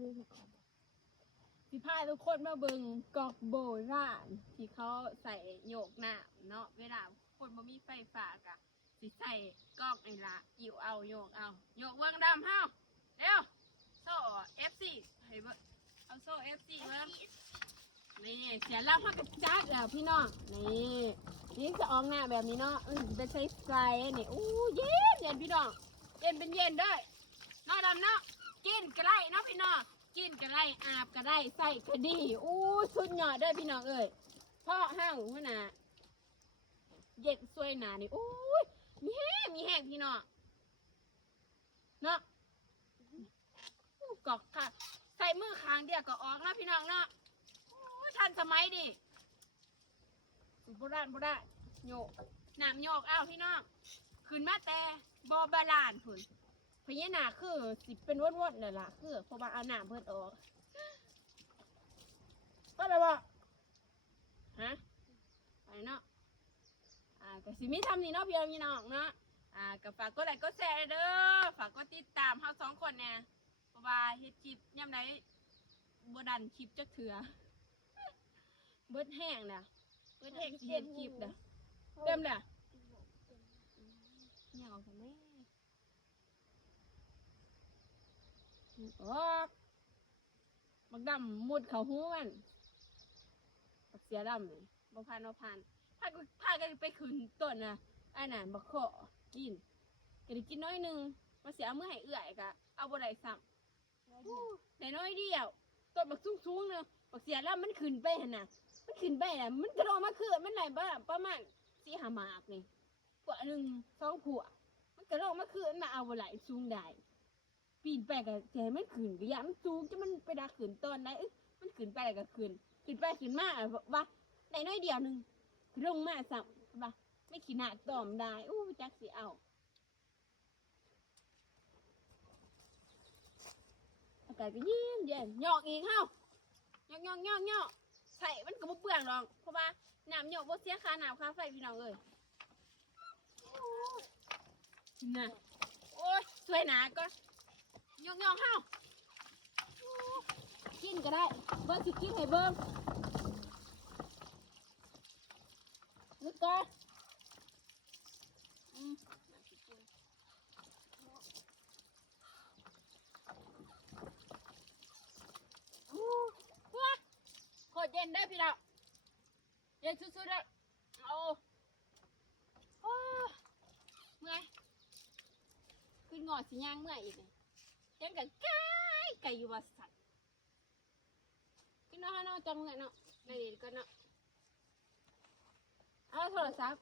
สิพาทุกคนมาเบิ่งกอกโบราณที่เขาใส่โยกน้ำเนาะเวลาคนบ่มีไฟฟ้ากะสิใส่กอกไอ้ละอิ่วเอาโยกเอาโยกเบิ่งดำเฮาเร็วโซ่ FC ให้เบิ่งเอาโซ่ FC เบิ่งนี่เสียรับเขาไปจัดแล้วพี่น้องนี่จะออกหน้าแบบนี้เนาะจะใช้ไฟนี่อู้เย็นเย็นพี่น้องเย็นเป็นเย็นด้วยน้อดำเนาะกินก็ได้เนาะพี่น้องกินก็ได้อาบก็ได้ใส่ก็ดีอู้สุดยอดได้พี่น้องเอ้ยพ่อห้างหัวหน้าเย็นสวยหนานี่อู้ยมีแห้งพี่น้องเนาะกอกค่ะใส่มือข้างเดียวก็ออกแล้วพี่น้องเนาะทันสมัยดิโบราณโยกน้ำโยกอ้าวพี่น้องขึ้นมาแต่บอบาลานผุนพญานาคคือสิเป็นวนๆนั่นล่ะคือเพราะว่าเอาน้ำเพิ่นออกก็เลยว่าฮะไปเนาะก็สิมีทำนี่เนาะพี่น้องเนาะก็ฝากกดไลค์กดแชร์เด้อฝากกดติดตามเฮา2 คนเนี่ยเพราะว่าเฮ็ดคลิปย่ำไหนบ่ดันคลิปจักเถื่อเบิดแห้งนะเบิดแห้งสิเห็นคลิปนะเต็มเลยเหนียวของแม่ออกบักดำมุดเขาหูมันบักเสียดำเลยบักพานพากันไปขึ้นต้นนะไอ้นั่นบักขอกินก็ได้กินน้อยนึงมาเสียมือให้เอื่อยกะเอาบ่ได้ซ้ำได้น้อยเดียวต้นบักสูงๆเนาะบักเสียดำมันขึ้นไปหั่นน่ะมันขึ้นไปน่ะมันกระโดดมาคือมันไหนบ้างประมาณ4-5 หมากนี่ขวด1 2 ขวดมันกระโดดมาคือมันมาเอาไหลสูงได้ปีนไปกับใจมันขึ้นก็ยามันสูงจะมันไปดักขึ้นตอนไหนมันขึ้นไปแล้วก็ขึ้นไปขึ้นมาว่าได้น้อยเดียวนึงลงมาสั่งว่าไม่ขี้หน้าตอมได้จักสิเอาอากาศก็เย็นหยอกอีกเฮาหยอกใส่มันก็บ่เปลืองหรอกเพราะว่าน้ำหยอกบ่เสียค่าน้ำค่าไฟพี่น้องเอ้ยน่ะโอ้ยสวยหนาก็หยอกเฮากินก็ได้เบิ่งสิกินให้เบิ่งนึกก่อนโคตรเย็นได้พี่เราเย็นสุดๆเลยเอาเมื่อยขึ้นงอสิย่างเมื่อยอีกเลยยังกับไก่อยู่ว่าสัตว์ขึ้นเนาะจังเลยเนาะในนี้ก็เนาะเอาโทรศัพท์